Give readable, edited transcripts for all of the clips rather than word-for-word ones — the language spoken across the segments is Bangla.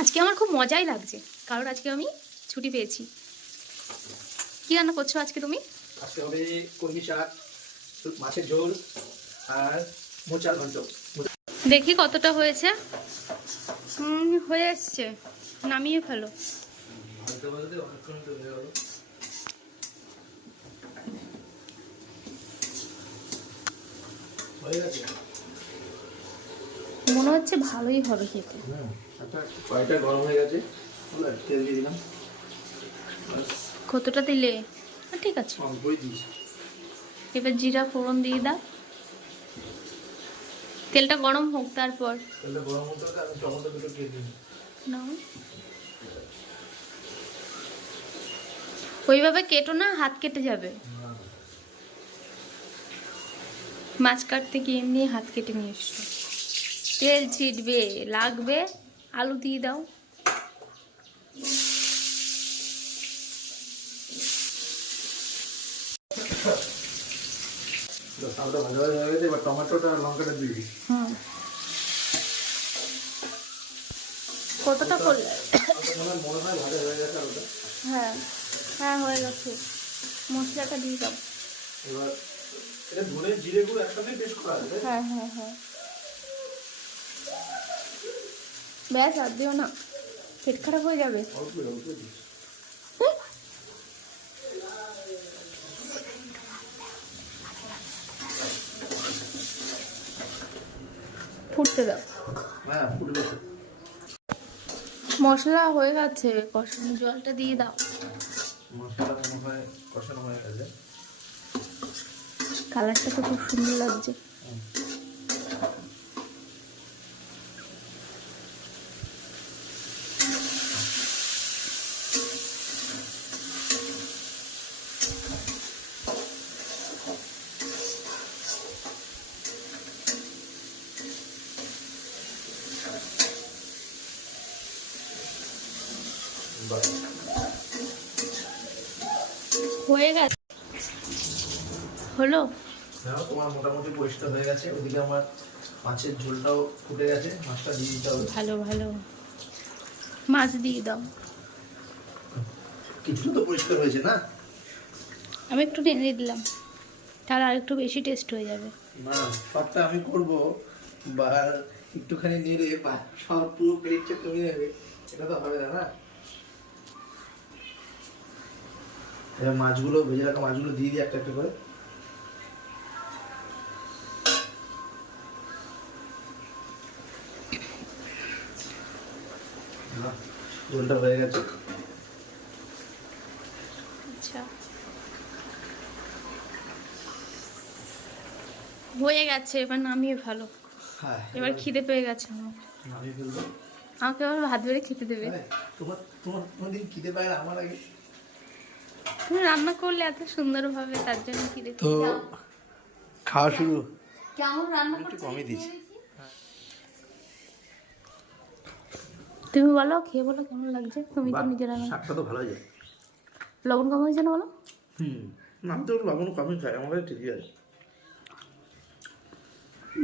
আজকে আমার খুব মজাই লাগছে, কারণ আজকে আমি ছুটি পেয়েছি। কি রান্না করছো আজকে তুমি? আজকে হবে কলমি শাক, মাছের ঝোল আর মোচার ঘন্ট। দেখি কতটা হয়েছে। হয়ে এসছে, নামিয়ে ফেলো। মনে হচ্ছে ভালোই হবে খেতে। কড়াইটা গরম হয়ে গেছে, তেল দিয়ে দিলাম। কতটা দিলে? ঠিক আছে, অল্পই দিয়েছি। এবার জিরা ফোড়ন দিয়ে দাও। তেলটা গরম হোক, তারপর তেলটা গরম হতে হবে। আমি টমেটো দুটো কেটে দিই। নাও। ওইভাবে কেটো না, হাত কেটে যাবে। মাছ কাটতে গিয়ে এমনি হাত কেটে নিয়ে এসছো। তেল ছিটবে, লাগবে। আলু দিয়ে দাও। আলুটা ভালো হয়ে গেছে, এবার টমেটোটা আর লঙ্কাটা দিয়ে দিই। কতটা করলে? মনে হয় ভালো হয়ে গেছে আলুটা। হ্যাঁ হ্যাঁ, হয়ে গেছে। মশলাটা দিয়ে দাও। এবার এটা ধনে জিরে গুঁড়ো একসাথে পেস্ট করা আছে। হ্যাঁ হ্যাঁ হ্যাঁ, ব্যাস আর দিও না, পেট খারাপ হয়ে যাবে। অল্প অল্প দিই। ফুটতে দাও। হ্যাঁ, ফুটবে। মশলা হয়ে গেছে, কষানো জলটা দিয়ে দাও। মশলাটা মনে হয় কষানো হয়ে গেছে। কালারটা তো খুব সুন্দর লাগছে। হয়ে গেছে, হলো। দেখো তোমার মোটামুটি পরিষ্কার হয়ে গেছে। ওদিকে আমার মাছের ঝোলটাও ফুটে গেছে, মাছটা দিয়ে দিতে হবে। ভালো ভালো, মাছ দিয়ে দাও। কিছুটা তো পরিষ্কার হয়েছে না? আমি একটু টেনে দিলাম, তাহলে আর একটু বেশি টেস্ট হয়ে যাবে। না, সবটা আমি করব, বা একটুখানি নেড়ে বা সব পুরো প্লেটটা তুমি নেবে, এটা তো হবে না। না, এবার মাছগুলো, ভেজে রাখা মাছগুলো দিয়ে দিই একটা একটা করে। ঝোলটা হয়ে গেছে। আচ্ছা, হয়ে গেছে, এবার নামিয়ে ভালো। হ্যাঁ, এবার খিদে পেয়ে গেছে আমার। নামিয়ে ফেলবো। আমাকে আবার ভাত বেড়ে খেতে দেবে। তোমার তোমার কোনদিন খিদে পায় না আমার আগে? তুমি রান্না করলে এত সুন্দরভাবে, তার জন্য খিদে তো পেয়ে যাও। খাওয়া শুরু। কেমন রান্না একটু করছো কমই দিয়েছি। তুমি বলো, খেয়ে বলো কেমন লাগছে। তুমি তো নিজে রান্না। শাকটা তো ভালোই যায়। লবণ কম হয়েছে না বলো? আমি তো লবণ কমই খাই, আমার কাছে ঠিকই আছে।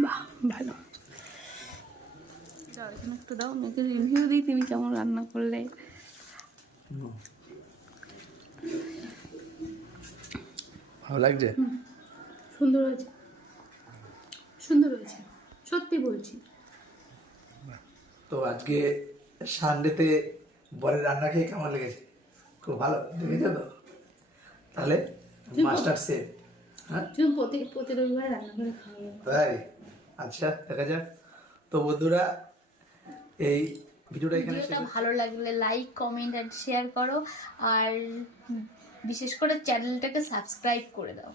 বাহ, ভালো। যাও, এখানে একটু দাও, মেয়েকে রিভিউ দিই তুমি কেমন রান্না করলে। ভালো লাগছে? সুন্দর হয়েছে, সুন্দর হয়েছে, সত্যি বলছি। তো আজকে সানডেতে বরের রান্না খেয়ে কেমন লেগেছে? খুব ভালো দেখেছো তো? তাহলে মাস্টার শেফ। হ্যাঁ, তুমি প্রতি রবিবার রান্না করে খাওয়াবে। তাই? আচ্ছা, দেখা যাক। তো বন্ধুরা, এই ভিডিওটা এখানে ভিডিওটা ভালো লাগলে লাইক, কমেন্ট আর শেয়ার করো, আর বিশেষ করে চ্যানেলটাকে সাবস্ক্রাইব করে দাও।